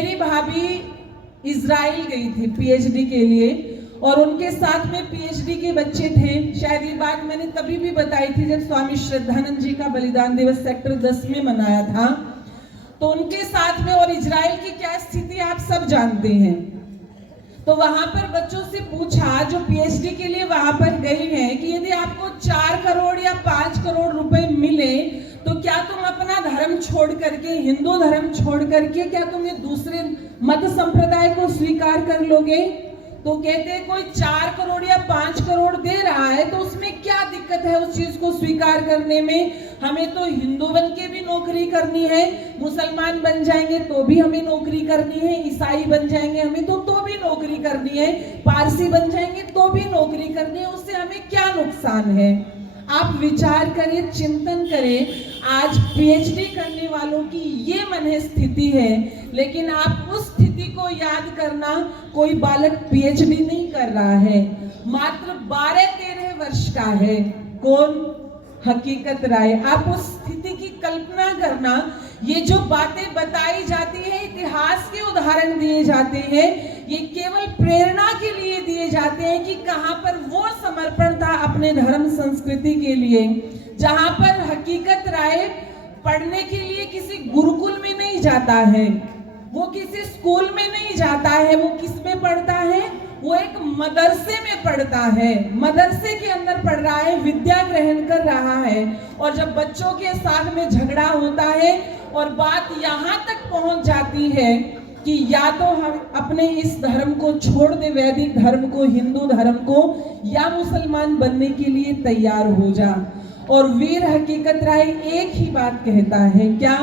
मेरी भाभी इजराइल गई थी पीएचडी के लिए और उनके साथ में पीएचडी के बच्चे थे। शायद ये बात मैंने तभी भी बताई थी जब स्वामी श्रद्धानंद जी का बलिदान दिवस सेक्टर 10 में मनाया था। तो उनके साथ में, और इजराइल की क्या स्थिति आप सब जानते हैं। तो वहां पर बच्चों से पूछा जो पीएचडी के लिए वहां पर गई हैं कि यदि आपको 4 करोड़ या 5 करोड़ रुपए मिले तो क्या तुम अपना धर्म छोड़ करके, हिंदू धर्म छोड़ करके, क्या तुम ये दूसरे मत संप्रदाय को स्वीकार कर लोगे? तो कहते हैं कोई 4 करोड़ या 5 करोड़ दे रहा है तो उसमें क्या दिक्कत है उस चीज को स्वीकार करने में? हमें तो हिंदू बन के भी नौकरी करनी है, मुसलमान बन जाएंगे तो भी हमें नौकरी करनी है, ईसाई बन जाएंगे हमें तो भी नौकरी करनी है, पारसी बन जाएंगे तो भी नौकरी करनी है, उससे हमें क्या नुकसान है? आप विचार करें, चिंतन करें। आज पीएचडी करने वालों की ये मन स्थिति है, लेकिन आप उस स्थिति को याद करना, कोई बालक पीएचडी नहीं कर रहा है, मात्र 12-13 वर्ष का है। कौन? हकीकत राय। आप उस स्थिति की कल्पना करना। ये जो बातें बताई जाती है, इतिहास के उदाहरण दिए जाते हैं, ये केवल प्रेरणा के लिए दिए जाते हैं कि कहां पर वो समर्पण था अपने धर्म संस्कृति के लिए, जहां पर हकीकत राय पढ़ने के लिए किसी गुरुकुल में नहीं जाता है, वो किसी स्कूल में नहीं जाता है, वो किस में पढ़ता है? वो एक मदरसे में पढ़ता है, मदरसे के अंदर पढ़ रहा है, विद्या ग्रहण कर रहा है। और जब बच्चों के साथ में झगड़ा होता है और बात यहाँ तक पहुंच जाती है कि या तो हम अपने इस धर्म को छोड़ दे, वैदिक धर्म को, हिंदू धर्म को, या मुसलमान बनने के लिए तैयार हो जा। और वीर हकीकत राय एक ही बात कहता है, क्या?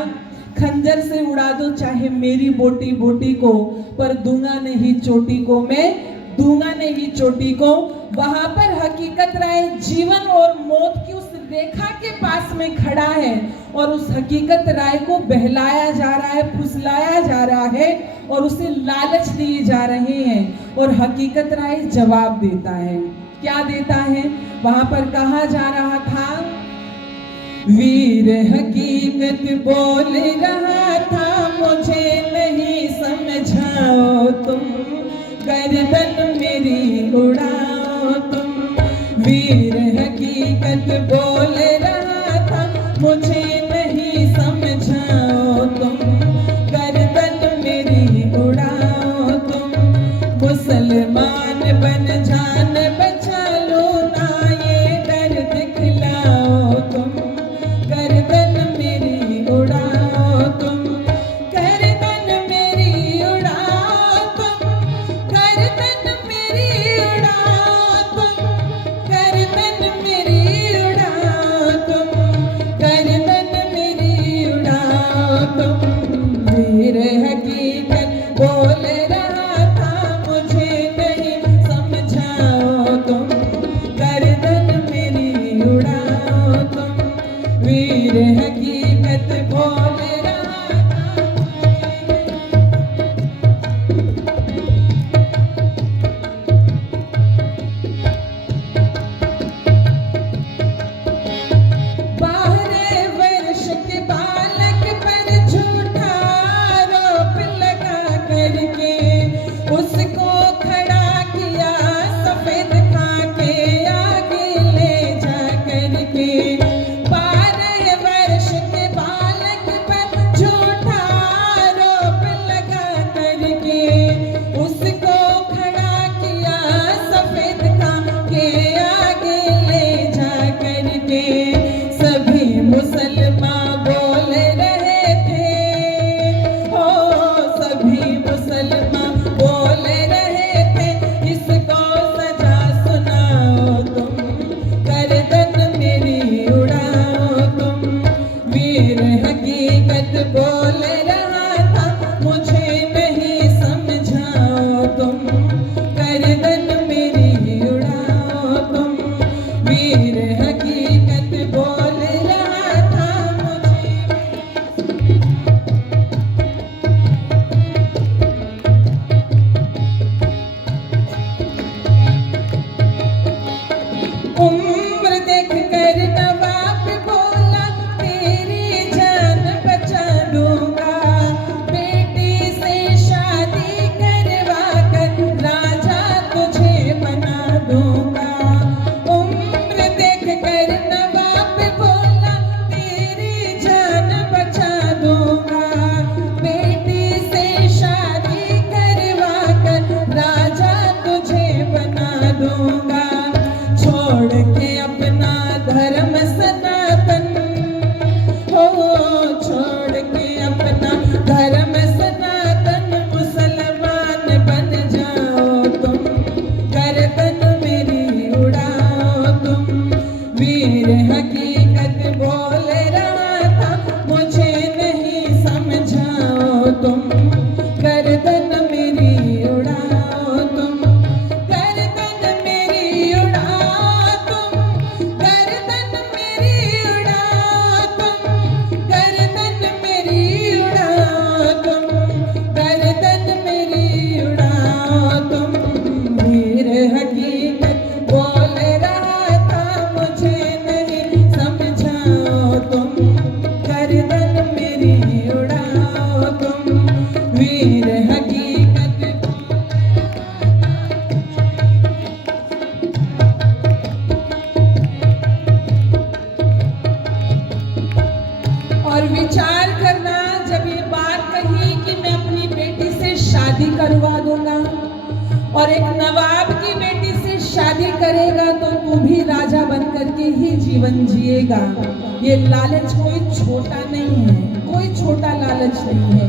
खंजर से उड़ा दो चाहे मेरी बोटी बोटी को, पर दूंगा नहीं चोटी को, मैं दूंगा नहीं चोटी को। वहां पर हकीकत राय जीवन और मौत की उस रेखा के पास में खड़ा है और उस हकीकत राय को बहलाया जा रहा है, फुसलाया जा रहा है और उसे लालच दिए जा रहे हैं। और हकीकत राय जवाब देता है। क्या देता है? वहां पर कहा जा रहा था, वीर हकीकत बोल रहा था, मुझे नहीं समझाओ तुम, गर्दन मेरी उड़ाओ तुम। वीर हकीकत बोल रहा था, मुझे नहीं समझाओ तुम, गर्दन मेरी उड़ाओ तुम। मुसलमान बन जान बचा लो ना, ये दर्द खिलाओ तुम, गर्दन मेरी उड़ाओ तुम, गर्दन मेरी उड़ाओ तुम, गर्दन मेरी उड़ाओ होगा, और एक नवाब की बेटी से शादी करेगा तो तू भी राजा बनकर के ही जीवन जिएगा। ये लालच कोई छोटा नहीं है, कोई छोटा लालच नहीं है।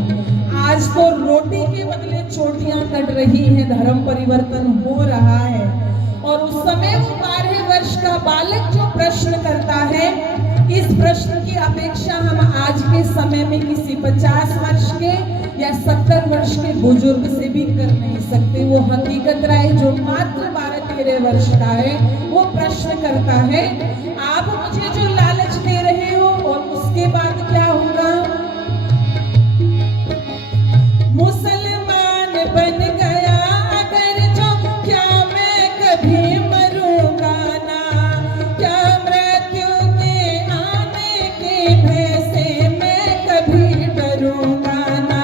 आज तो रोटी के बदले चोटियां कट रही हैं, धर्म परिवर्तन हो रहा है। और उस समय वो 12 वर्ष का बालक जो प्रश्न करता है, इस प्रश्न की अपेक्षा हम आज के समय में किसी 50 वर्ष के या 70 वर्ष के बुजुर्ग से भी कर नहीं सकते। वो हकीकत राय जो मात्र 12-13 वर्ष का है, वो प्रश्न करता है, आप मुझे जो लालच दे रहे हो और उसके बाद क्या होगा? मुसलमान बन गया अगर जो, क्या मैं कभी मरूंगा ना? क्या मृत्यु के आने के भय से मैं कभी डरूंगा ना?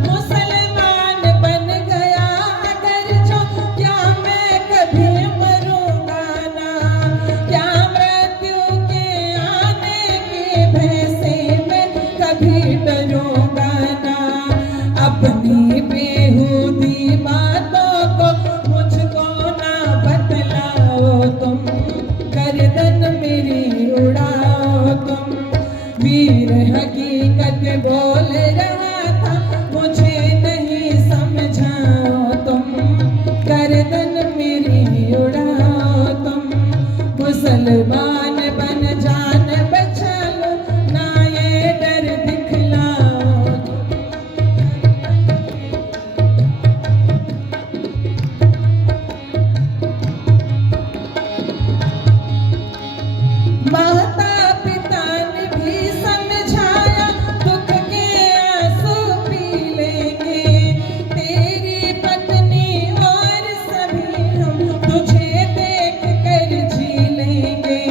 मुसलमान बन गया अगर जो, क्या मैं कभी मरूंगा ना? क्या मृत्यु के आने के भय से मैं कभी डरूंगा ना? अपनी बेहूदी बातों को मुझको ना बतलाओ तुम, गर्दन मेरी उड़ाओ तुम। वीर हकीकत बोल रहा था, मुझे नहीं समझाओ तुम, गर्दन मेरी उड़ाओ तुम। मुसलमान बन जान बचा लो ना, ये डर दिखलाओ तुम। माता पिता ने भी समझाया, दुख के आंसू पी लेंगे, तेरी पत्नी और सभी हम तुझे देख कर जी लेंगे।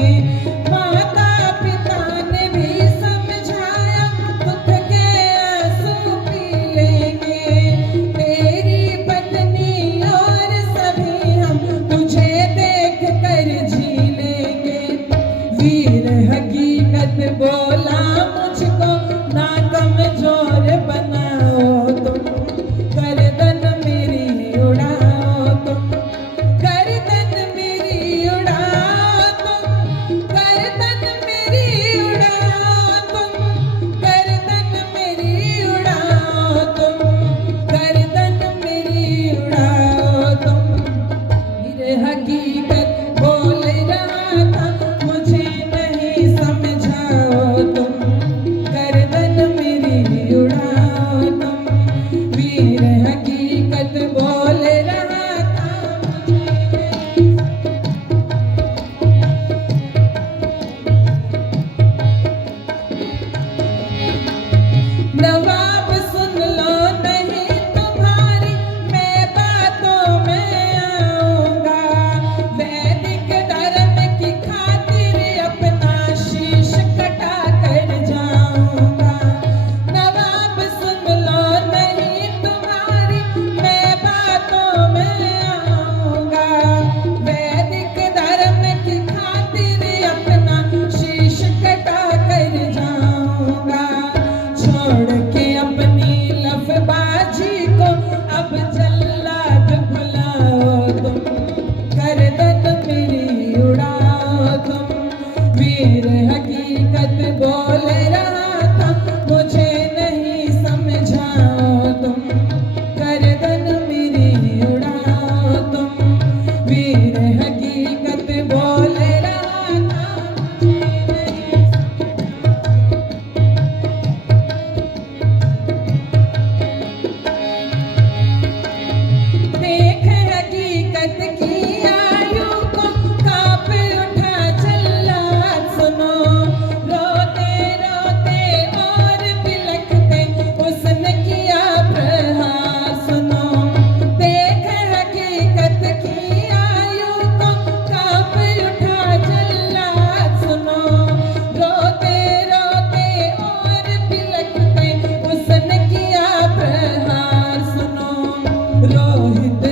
माता पिता ने भी समझाया, दुख के आंसू पी लेंगे, तेरी पत्नी और सभी हम तुझे देख कर जी लेंगे। वीर हकीकत बोला मुझको ना कमजोर बनाओ तुम, गर्दन मेरी उड़ाओ तुम, गर्दन मेरी उड़ाओ तुम, गर्दन मेरी उड़ाओ तुम, गर्दन मेरी उड़ाओ तुम, गर्दन मेरी उड़ाओ तुम। वीर हकीकत बोल रहा था, मुझे नहीं समझाओ तुम, गर्दन मेरी उड़ाओ तुम। वीर हकीकत बोल रहा था, मुझे नहीं। नवाब सुन लो नहीं तुम्हारी, मैं बातों में आऊंगा। वैदिक धर्म की खातिर अपना शीश कटा कर जाऊंगा। नवाब सुन लो नहीं तुम्हारी, मैं बातों में आऊंगा। वैदिक धर्म की खातिर अपना शीश कटा कर जाऊंगा। छोड़ के अपनी लफबाजी को अब जल्लाद बुलाओ तुम, गर्दन मेरी उड़ाओ तुम। वीर हकीकत बोल रहा था, मुझे नहीं समझाओ तुम, गर्दन मेरी उड़ाओ तुम। वीर हकीकत बोल रहा था, मुझे नहीं। देख हकीकत की आयु को कांप उठा जल्लाद सुनो, रोते रोते और बिलखते उसने किया प्रहार सुनो। देख हकीकत की आयु को कांप उठा जल्लाद सुनो, रोते रोते और बिलखते उसने किया प्रहार सुनो। रोहित